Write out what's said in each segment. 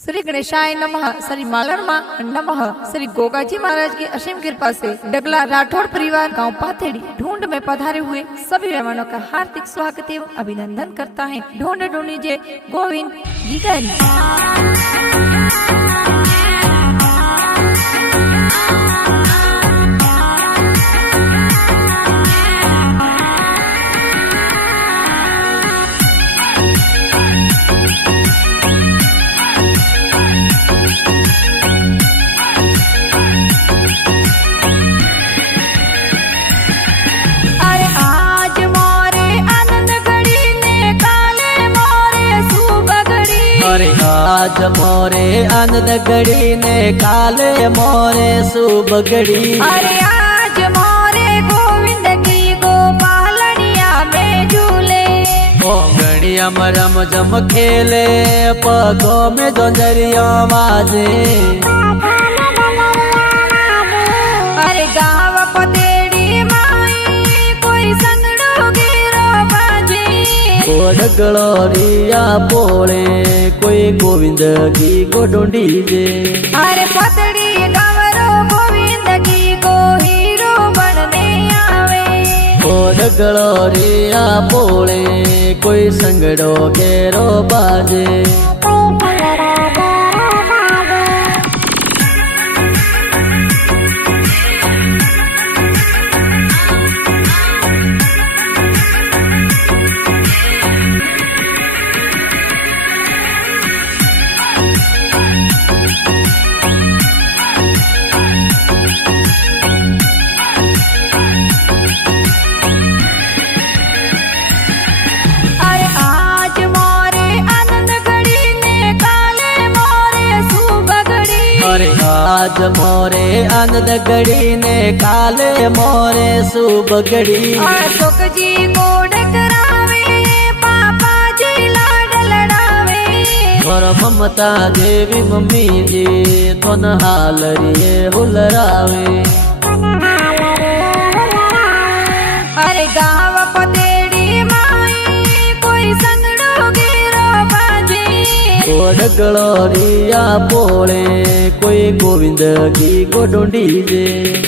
श्री गणेशाय नमः, श्री मालरमा नमः। श्री गोगाजी महाराज की असीम कृपा से डगला राठौड़ परिवार गांव पाथेड़ी ढूंढ में पधारे हुए सभी मेहमानों का हार्दिक स्वागत एवं अभिनंदन करता है। ढूंढ ढूंढी जय गोविंद गीतारी। आज मोरे आनंद घड़ी ने काले मोरे शुभ घड़ी। अरे आज मोरे गोविंद की गोपालनिया में झूले। ओ घड़िया मरम जम खेले पगों में जोंजरिया बाजे। अरे गाँव पतेड़ी माई कोई संगड़ो गिरो बाजे। कोड गलोरिया बोले कोई गोविंद की गोडोंडी जे। अरे पतड़ी गवरो गोविंद की को हीरो बनने आवे। कोड गलोरिया बोले कोई संगड़ो केरो बाजे। आज मोरे आनंद घड़ी ने काले मोरे शुभ घड़ी। अशोक जी को डकरावे पापा जी लाड लड़ावे। और ममता देवी मम्मी जी थोन हाल रे हुलरावे। अरे गाँव पतेड़ी माई कोई संगड़ो गिरो बाजे। कोड गलोरिया बोले कोई गोविंद की गोडोंडी जे।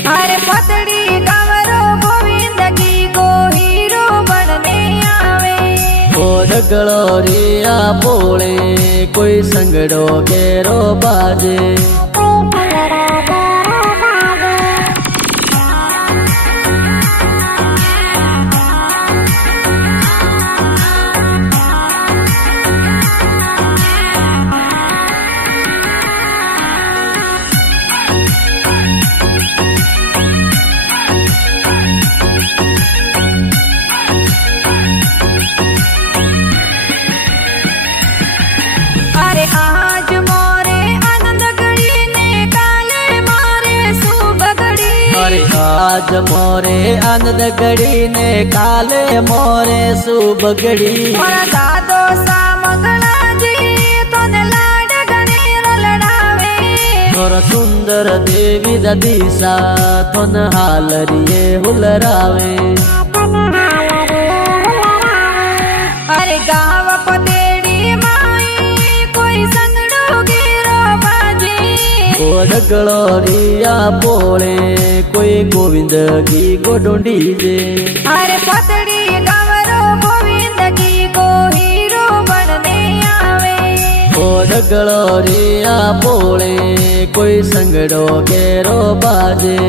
अरे पतड़ी गवरो गोविंद की को हीरो बनने आवे। कोड गलोरिया बोले कोई संगड़ो केरो बाजे। आज मोरे आनंद घड़ी ने काले मोरे शुभ घड़ी। दादो सा मंगला जी तोने लाड गणी लड़ावे। और सुंदर देवी ददीसा थोन हाल रिये हुलरावे। अरे गाँव पतेड़ी माई कोई संगड़ो गिरो बाजे। कोड गलोरिया बोले कोई गोविंद की गोडोंडी जे। अरे पतड़ी गवरो गोविंद की को हीरो बनने आवे। कोड गलोरिया बोले कोई संगड़ो केरो बाजे।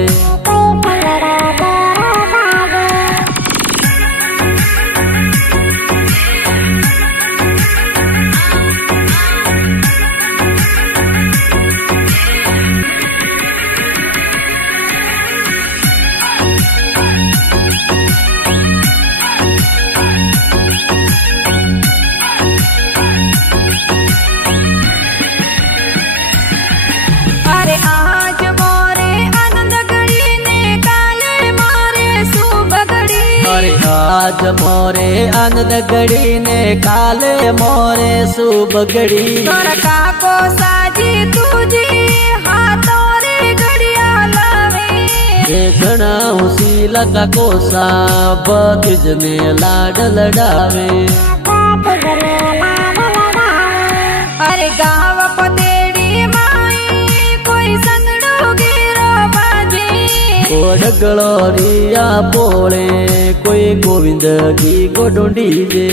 आज मोरे आनंद घड़ी ने काले मोरे शुभ घड़ी। को साजी तुझी हाथों रे घड़िया लावे। घना उसी लगा कोसा बतिज ने लाड लड़ावे। अरे गाँव पते डगलो रिया बोले कोई गोविंद की गोडो डीजे।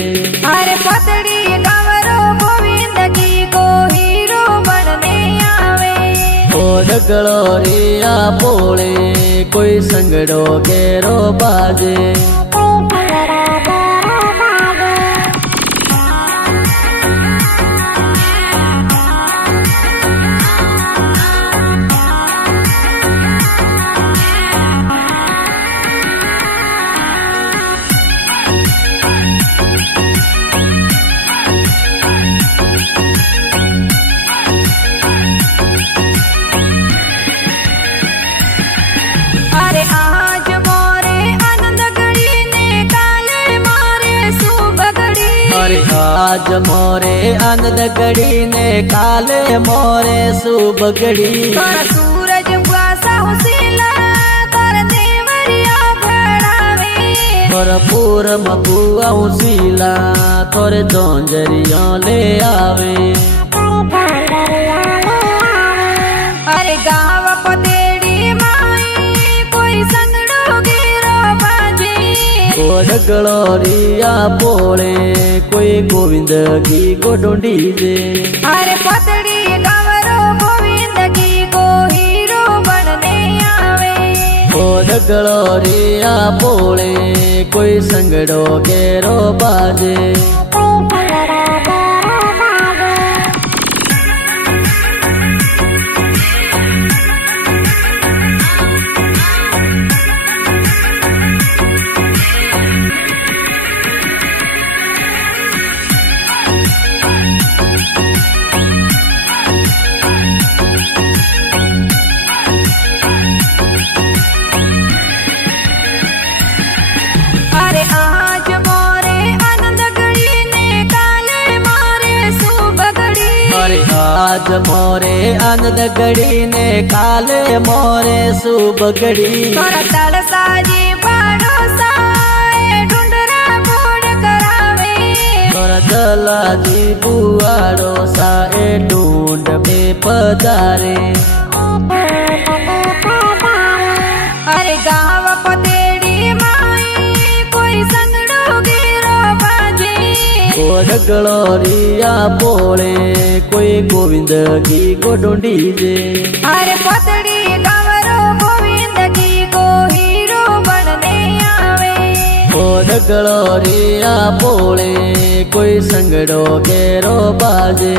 अरे पतड़ी गवरो गोविंद की को हीरो बनने आवे। ओ डगलो रिया बोले कोई संगड़ो गेरो बाजे। अरे आज मोरे आनंद गड़ी ने काले मारे सुबगड़ी। अरे आज मोरे आनंद गड़ी ने काले मोरे सुबगड़ी। कर सूरज गुआसा हुसीला कर देवरिया भड़ावे। तोर पूर मपुआ उसीला तोरे जोंजरिया ले आवे। अरे गाँव पतेड़ी माई कोई संगड़ो गिरो बाजी। ओ डगलो रिया बोले कोई गोविंद की गोडो डीजे। अरे पतड़ी गवरो गोविंद की को हीरो बनने आवे। ओ डगलो रिया बोले कोई संगड़ो गेरो बाजे। अरे आज मोरे आनंद गड़ी ने काले मारे सुबगड़ी। अरे आज मोरे आनंद गड़ी ने काले मोरे सुबगड़ी। कर तड़साजी बाड़ो साए ढूंढरा बोड़ करावे। तोरा दला जी बुआड़ो साए ढूंढ पे पधारे। अरे गाँव पतेड़ी माई कोई संगड़ो गिरो बाजी। ओ डगलो रिया बोले कोई गोविंद की गोडो डीजे। अरे पतड़ी गवरो गोविंद की को हीरो बनने आवे। ओ डगलो रिया बोले कोई संगड़ो गेरो बाजे।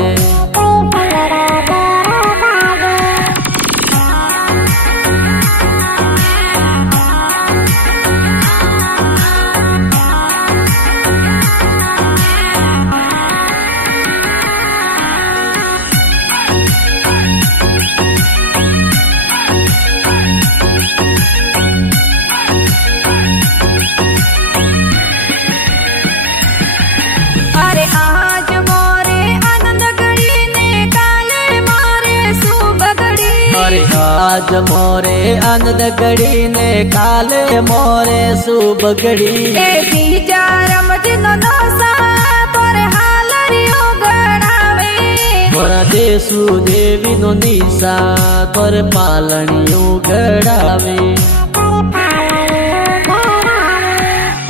अरे आज मोरे आनंद गड़ी ने काले मारे सुबगड़ी। अरे आज मोरे आनंद गड़ी ने काले मोरे सुबगड़ी। ए बीजा रमजनो नोसा पर हालरियो गड़ावे। तोरा देसु देवी नो निशा तोर पालनियो गड़ावे।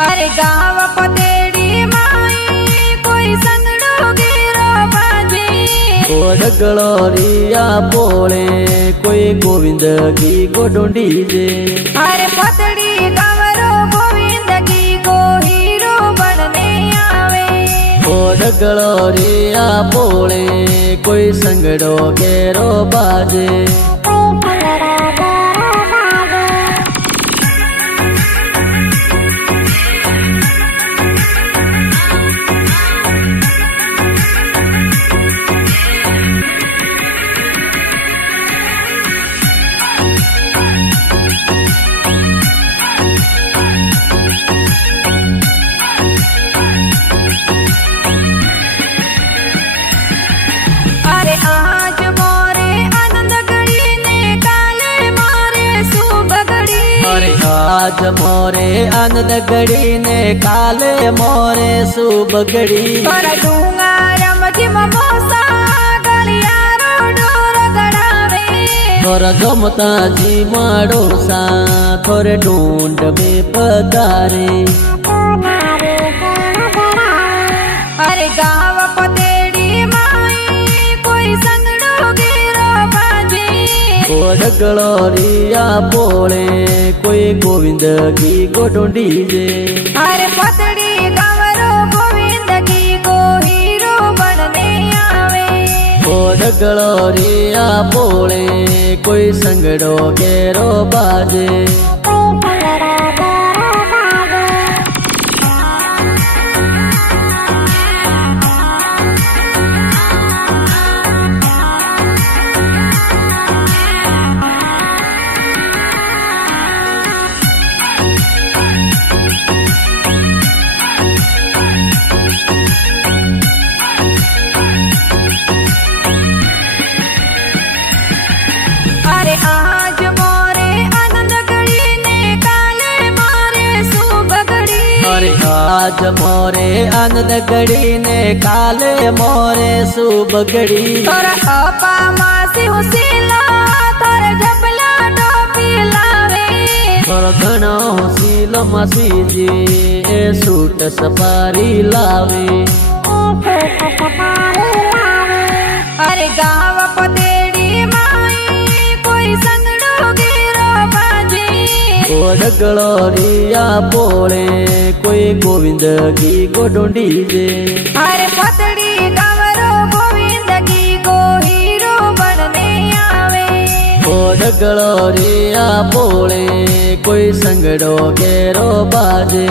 अरे गाँव पतेड़ी माई कोई संगड़ो गिरो बाजी। ओ डगलो रिया बोले कोई गोविंद की गोडो डीजे। अरे पतड़ी गवरो गोविंद की को हीरो बनने आवे। ओ डगलो रिया बोले कोई संगड़ो गेरो बाजे। अरे आज मोरे आनंद गड़ी ने काले मारे सुबगड़ी। अरे आज मोरे आनंद गड़ी ने काले मोरे सुबगड़ी। पर डूंगा रमझिम मोसा गलियारो डोर गड़ावे। थोड़ा जमता जी माड़ो सा थोड़े ढूंढ में पधारे। अरे गाँव पतेड़ी माई कोई संगड़ो गिरो बाजी। कोई गलोरिया बोले कोई गोविंद की गोडोंडी जे। अरे पतड़ी गवरो गोविंद की को हीरो बनने आवे। कोई गलोरिया बोले कोई संगड़ो केरो बाजे। अरे आज मोरे आनंद गड़ी ने काले मारे सुबगड़ी। अरे आज मोरे आनंद गड़ी ने काले मोरे सुबगड़ी। तोरा अपा मासी हुसीला तोरे झपला टोपी लावे। तोरा घणो हुसीलो मासी जी ए सूट सफारी लावे। अरे गाँव पतेड़ी माई कोई संगड़ो गिरो बाजी। कोई गलोरिया बोले कोई गोविंद की गोडोंडी जे। अरे पतड़ी गवरो गोविंद की को हीरो बनने आवे। कोई गलोरिया बोले कोई संगड़ो केरो बाजे।